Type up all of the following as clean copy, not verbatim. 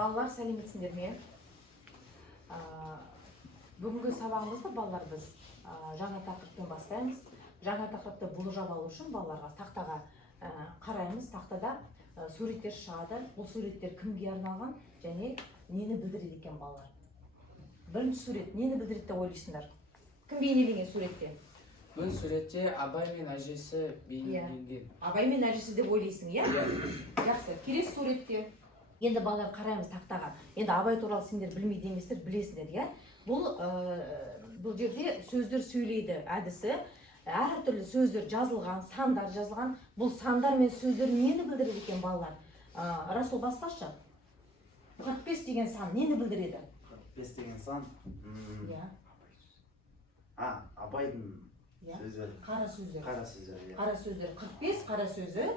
Балалар, сәлеметсіңдер ме? Бүгінгі сабағымызды балалар біз жаңа тақырыптан бастаймыз. Жаңа тақырыпты болжап алу үшін балаларға тақтаға қараймыз. Тақтада суреттер шығады. Бұл суреттер кімге арналған және нені білдіреді екен балалар? Бірінші сурет нені білдіреді деп ойлайсыңдар? Кім бейнеленген суретте? Бұл суретте Абай мен әжесі бейнеленген. Абай мен әжесі деп ойлайсың, иә? Жақсы. Келесі суретте енді балалар қараймыз тақтаға. Енді Абай туралы сендер білмейді еместер, білесіңдер, иә? Бұл жерде сөздер сөйлейді әдісі. Әртүрлі сөздер жазылған, сандар жазылған. Бұл сандар мен сөздер нені білдіреді екен балалар? Расул басқаша. 45 деген сан нені білдіреді? 45 деген сан. Абайдың сөздері. Қара сөздер. Қара сөздер, иә. Қара сөздер. 45 қара сөзі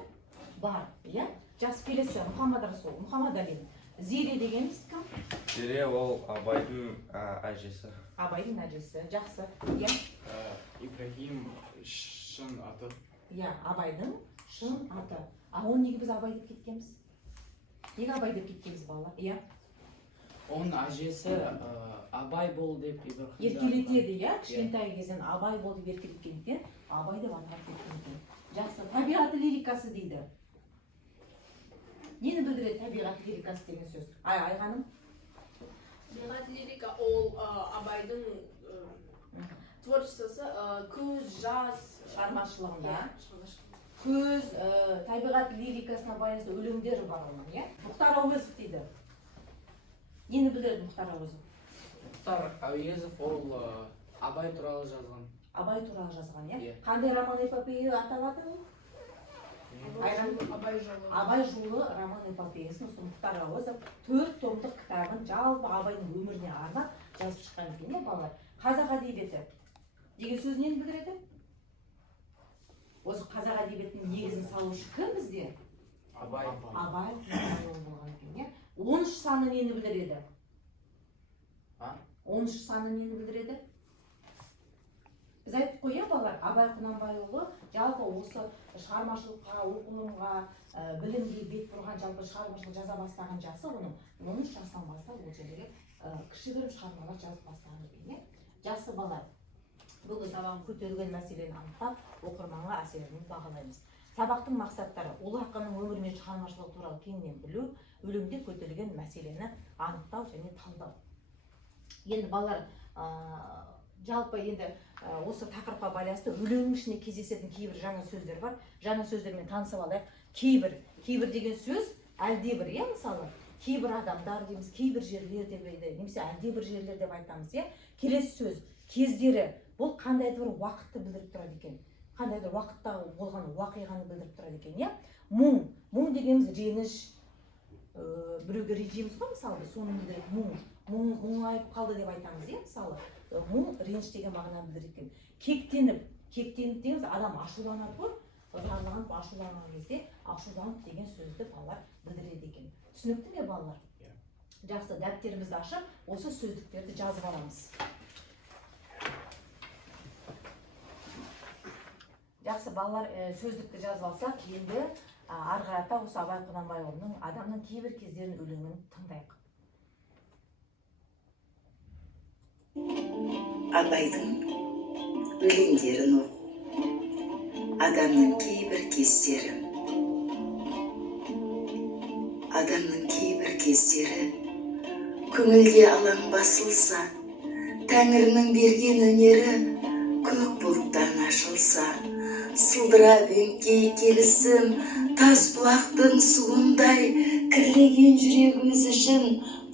бар, иә? Жақсы, келесі Мұхаммад Расул, Мұхаммад Алин. Зере дегеніміз кім? Зере ол Абайдың әжесі. Абайдың әжесі. Жақсы, иә? Ибрахим шын аты. Иә, Абайдың шын аты. Оны неге біз Абай деп кеткенбіз? Неге Абай деп кеткенбіз балалар? Иә? Оның әжесі Абай бол деп еркелетеді, иә? Кішкентай кезден Абай бол деп еркелеткендіктен Абай деп атап кеткен. Жақсы, табиғат лирикасы дейді. Нені білдіреді табиғат лирикасы деген сөз? Айғаным? Табиғат лирика ол Абайдың творчествосы көз, жас шығармашылығында. Көз, табиғат лирикасына байланысты өлеңдер бар оның, иә? Мұхтар Әуезов дейді. Нені білдіреді Мұхтар Әуезов? Мұхтар Әуезов ол Абай туралы жазған. Абай туралы жазған, иә? Қандай роман эпопея аталады ол? Абай жолы роман эпопеясын Мұхтар Әуезов 4 томдық кітабын жалпы Абайдың өміріне арнап жазып шыққан екен, иә балалар? Қазақ әдебиеті деген сөз нені білдіреді? Осы қазақ әдебиетінің негізін салушы кім бізде? Абай. Абай болған екен, иә? 13 саны нені білдіреді? 13 саны нені білдіреді? Біз айттық қой, иә балалар, Абай Құнанбайұлы жалпы осы шығармашылыққа, оқылымға, білімге бет бұрған жалпы шығармашылық жаза бастаған жасы оның 13 жастан бастап ол жерге кішігірім шығармалар жазып бастаған екен, иә? Жақсы балалар, бүгін сабағын көтерілген мәселені анықтап, оқырманға әсерін бағалаймыз. Сабақтың мақсаттары ұлы ақынның өмірі мен шығармашылығы туралы кеңінен білу, өлеңде көтерілген мәселені анықтау және талдау. Енді балалар, жалпы енді осы тақырыпқа байланысты өлеңнің ішінде кездесетін кейбір жаңа сөздер бар. Жаңа сөздермен танысып алайық. Кейбір деген сөз әлдебір, иә, мысалы, кейбір адамдар дейміз, кейбір жерлер деп немесе әлдебір жерлер деп айтамыз, иә. Келесі сөз, кездері, бұл қандайда бір уақытты білдіріп тұрады екен. Қандайда уақытта болған уақиғаны білдіріп тұрады екен, иә. Мұң дегеніміз реніш, біреуге ренжиміз ғой, мысалы, соны білдіреді. Мұңайып қалды деп айтамыз, иә, мысалы. Мұң реніш деген мағынаны білдіреді екен. Кектеніп дегеніміз адам ашуланады ғой, ызғарланып ашуланған кезде ашуланып деген сөзді балалар білдіреді екен. Түсінікті ме балалар? Жақсы, дәптерімізді ашып, осы сөздіктерді жазып аламыз. Жақсы, балалар, сөздікті жазып алсақ, енді ары қарата осы Абай Құнанбайұлының адамның кейбір кездерін өлеңін тыңдайық. Абайдың өлеңдерін оқу, адамның кейбір кездері. Адамның кейбір кездері көңілге алаң басылса, Тәңірінің берген өнері көк бұлттан ашылса, сылдырап өңкей келісім тас бұлақтың суындай, кірлеген жүрек өз үшін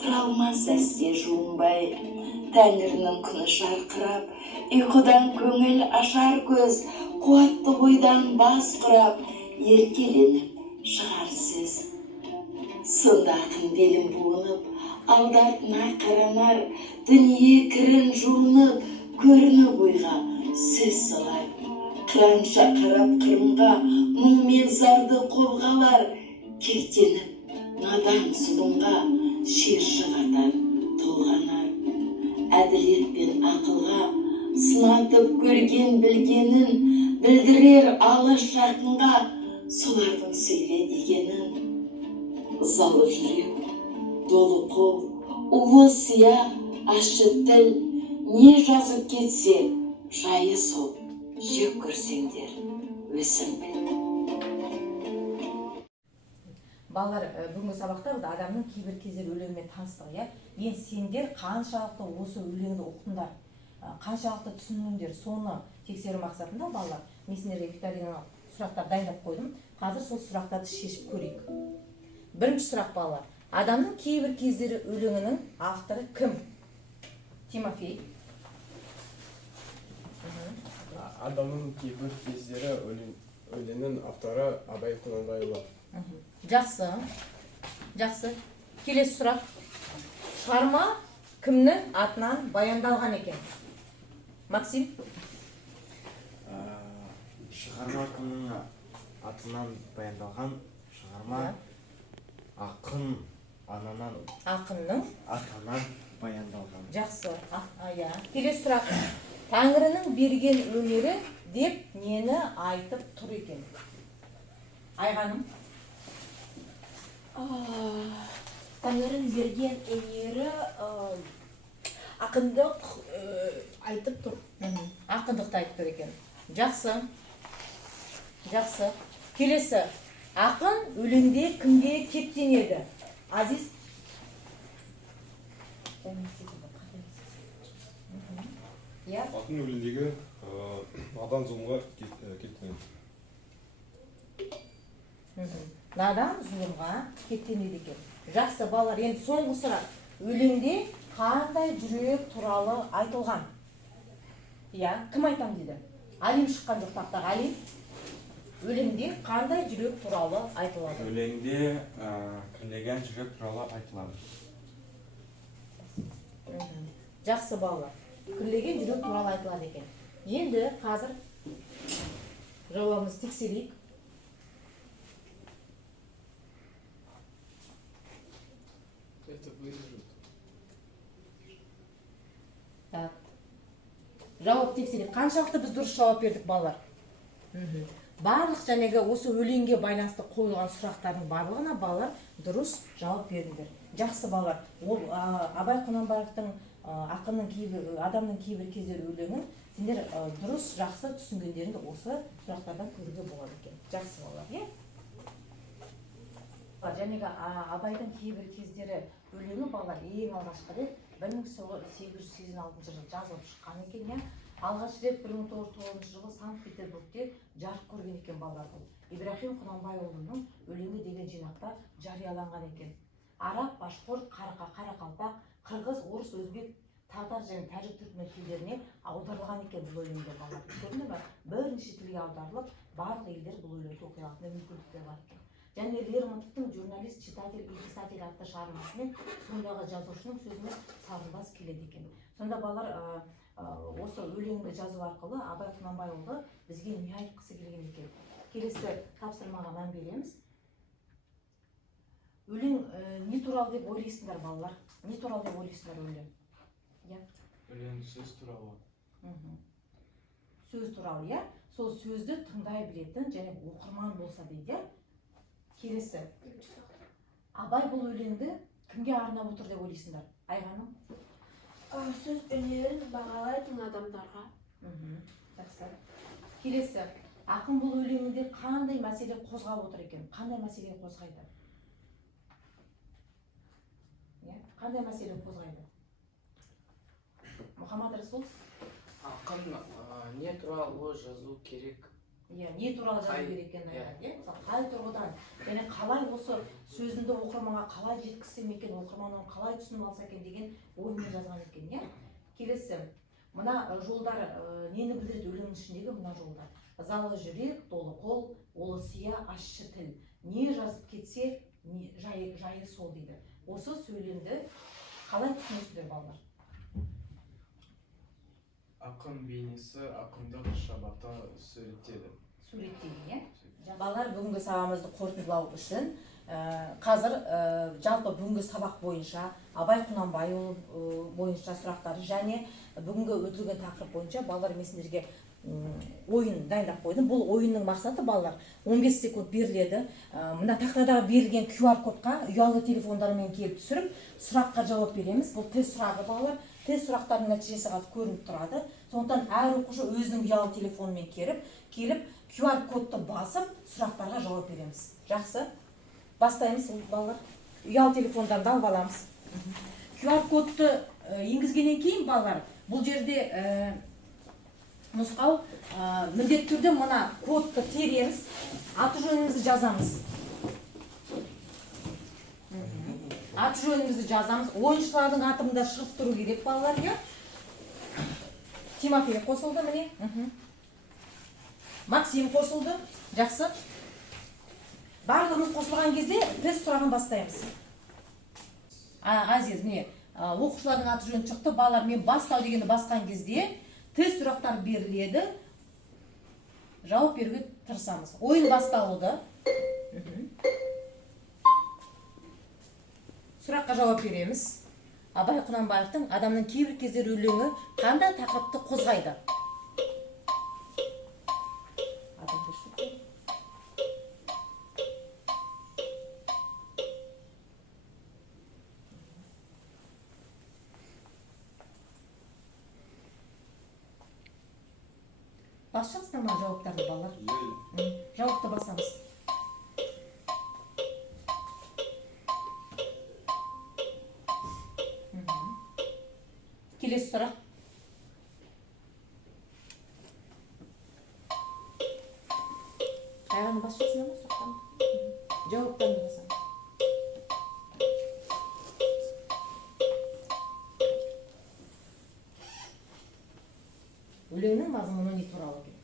тұра алмас әсте жуынбай. Тәңірінің күні жарқырап, ұйқыдан көңіл ашар көз, қуатты ойдан бас құрап, еркеленіп шығар сөз. Сонда ақын белім буынып, алдатына қаранар, дүние кірін жуынып, көрініп ойға сөз салар. Қыранша қарап қырымға, мұң мен зарды қолғалар, кектеніп, надан сұлынға, шерші қатар толғанар. Әділет пен ақылға сынатып көрген білгенін, білдірер алыс жақынға солардың сөйле дегенін. Ызалы жүрек долы қол, улы сия, ащы тіл, не жазып кетсе, жайы сол, жек көрсеңдер, өсім біл. Балалар, бүгінгі сабақта біз адамның кейбір кездері өлеңімен таныстық, иә? Енді сендер қаншалықты осы өлеңді оқытыңдар, қаншалықты түсіндіңдер, соны тексеру мақсатында балалар, мен сендерге викториналық сұрақтар дайындап қойдым. Қазір сол сұрақтарды шешіп көрейік. Бірінші сұрақ, балалар. Адамның кейбір кездері өлеңінің авторы кім? Тимофей. Адамның кейбір кездері өлеңнің авторы Абай Құнанбайұлы. Жақсы. Жақсы. Келесі сұрақ. Шығарма кімнің атынан баяндалған екен? Максим. Шығарма кімнің атынан баяндалған шығарма ақын Ақынның атынан баяндалған. Жақсы. Иә. Келесі сұрақ. Тәңірінің берген өнері деп нені айтып тұр екен? Айғаным. Тәңірін берген өнері ақындық айтып тұр. Ақындықты айтып тұр екен. Жақсы. Жақсы. Келесі. Ақын өлеңде кімге кектенеді? Азиз. Ақын өлеңдегі надан зұлымға кеттенеді. Надан зұлымға кектенеді екен. Жақсы, балалар, енді соңғы сұрақ. Өлеңде қандай жүрек туралы айтылған? Иә, кім айтам дейді? Алим шыққан жоқ тақтаға, Алим. Өлеңде қандай жүрек туралы айтылады? Өлеңде кірлеген жүрек туралы айтылады. Жақсы, балалар. Кірлеген жүрек туралы айтылады екен. Енді қазір жауабымызды тексерейік. Это вырежут. Так. Жауап тексерейік. Қаншалықты біз дұрыс жауап бердік, балалар? Барлық жәнегі осы өлеңге байланысты қойылған сұрақтардың барлығына балалар дұрыс жауап бердіңдер. Жақсы, балалар. Ол Абай Құнанбаевтың адамның кейбір кездері өлеңін сендер дұрыс, жақсы түсінгендеріңді осы сұрақтардан көруге болады екен. Жақсы, балалар, иә? Жәнегі Абайдың кейбір кездері өлеңі, балалар, ең алғашқы рет 1886 жылы жазылып шыққан екен, иә? Алғаш рет 1909 жылы Санкт-Петербургте жарық көрген екен, балалар. Ибрахим Құнанбайұлының өлеңі деген жинақта жарияланған екен. Араб, башқұрт, қарақалпақ, қырғыз, орыс, өзбек, татар және тәжік түркмен тілдеріне аударылған екен бұл өлеңдер, балалар. Көрдіңдер ме? Бірнеше тілге аударылып, барлық елдер бұл өлеңді оқи алатын мүмкіндіктер бар екен. Және Лермонтовтың журналист, читатель и писатель атты шығармасымен сондағы жазушының сөзіне сарылбас келеді екен. Сонда балалар осы өлеңді жазу арқылы Абай Құнанбайұлы бізге не айтқысы келген екен? Келесі тапсырмаға мән береміз. Өлең не туралы деп ойлайсыңдар, балалар? Не туралы деп ойлайсыңдар өлең? Өлең сөз туралы. Сөз туралы, иә? Сол сөзді тыңдай білетін және оқырман болса дейді. Келесі. Абай бұл өлеңді кімге арнап отыр деп ойлайсыңдар? Айғаным? Сөз өнерін бағалайтын адамдарға. Жақсы. Келесі. Ақын бұл өлеңінде қандай мәселе қозғап отыр екен? Қандай мәселе қозғайды? Қандай мәселе қозғайды? Мұхаммад Расул? Ақын не туралы жазу керек? Не туралы жазу керек екенін, қай тұрғыдан, және қалай осы сөзінді оқырманға қалай жеткізсем екен, оқырманнан қалай түсініп алса екен деген оймен жазған екен. Келесі, мына жолдар нені білдіреді өлеңнің ішіндегі мына жолдар? Ызалы жүрек, толы қол, улы сия, ащы тіл. Не жазып кетсе, жайы сол дейді. Осы сөйлемді қалай түсінесіздер, балалар? Ақын бейнесі ақындық шабатта суреттейді. Суреттейді, иә? Балалар, бүгінгі сабағымызды қорытындылау үшін қазір жалпы бүгінгі сабақ бойынша Абай Құнанбайұлы бойынша сұрақтары және бүгінгі өтілген тақырып бойынша балалар мен сендерге ойын дайындап қойдым. Бұл ойынның мақсаты балалар 15 секунд беріледі. Мына тақтадағы берілген QR кодқа ұялы телефондармен келіп түсіріп, сұраққа жауап береміз. Бұл тест сұрағы балалар. Тест сұрақтардың нәтижесі қазір көрініп тұрады. Сондықтан әр оқушы өзінің ұялы телефонымен келіп QR кодты басып, сұрақтарға жауап береміз. Жақсы. Бастаймыз балалар. Ұялы телефондарды алып аламыз. QR кодты енгізгеннен кейін балалар, бұл жерде нұсқау міндетті түрде мына кодты тереміз, аты жөнімізді жазамыз. Аты жөнімізді жазамыз. Ойыншылардың атында шығып тұру керек балалар, я? Тимофей қосылды міне. Максим қосылды. Жақсы. Барлығымыз қосылған кезде тест сұрағын бастаймыз. Азиз, міне, оқушылардың аты жөні шықты. Балалар, мен бастау дегенді басқан кезде тест сұрақтар беріледі. Жауап беруге тырысамыз. Ойын басталуда. Сұраққа жауап береміз. Абай Құнанбаевтың адамның кейбір кездері өлеңі қандай тақырыпты қозғайды? Басшасыздар ма жауаптарды балалар? Жауапты басамыз. Келесі сұрақ. Аяғаны басшасыздар ма сұрақтан? Жауаптарды басамыз. Өлеңнің мазмұны не туралы екен?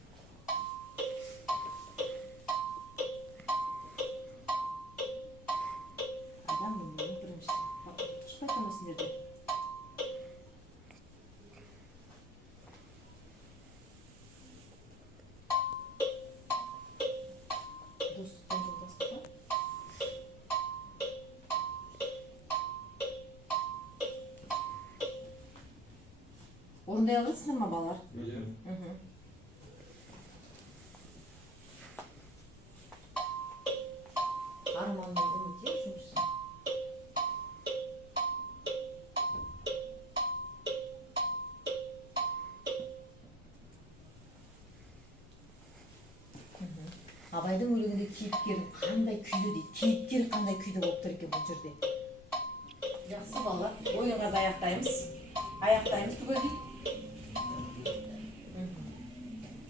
Адам өлеңнің біріншісі. Шықпай тұрмасыңдерді. Достықпен жолдастық па? Орындай аласыңдар ма балалар? Арманның үміті жұмысы. Абайдың өлеңінде кейіпкер қандай күйді дейді. Кейіпкер қандай күйді болып тұр екен бұл жерде. Жақсы балалар, ойынға да аяқтаймыз түгелдей.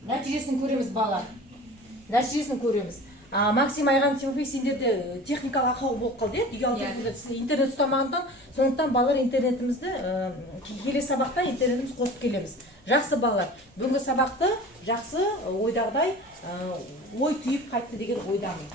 Нәтижесін көреміз балалар. Нәтижесін көреміз. Максим Айған Тимофей, сендерде техникалық ақау болып қалды, интернет ұстамағандан, сондықтан балалар интернетімізді келесі сабақта интернетіміз қосып келеміз. Жақсы балалар, бүгінгі сабақты жақсы ойдағыдай ой түйіп қайтты деген ойдамын.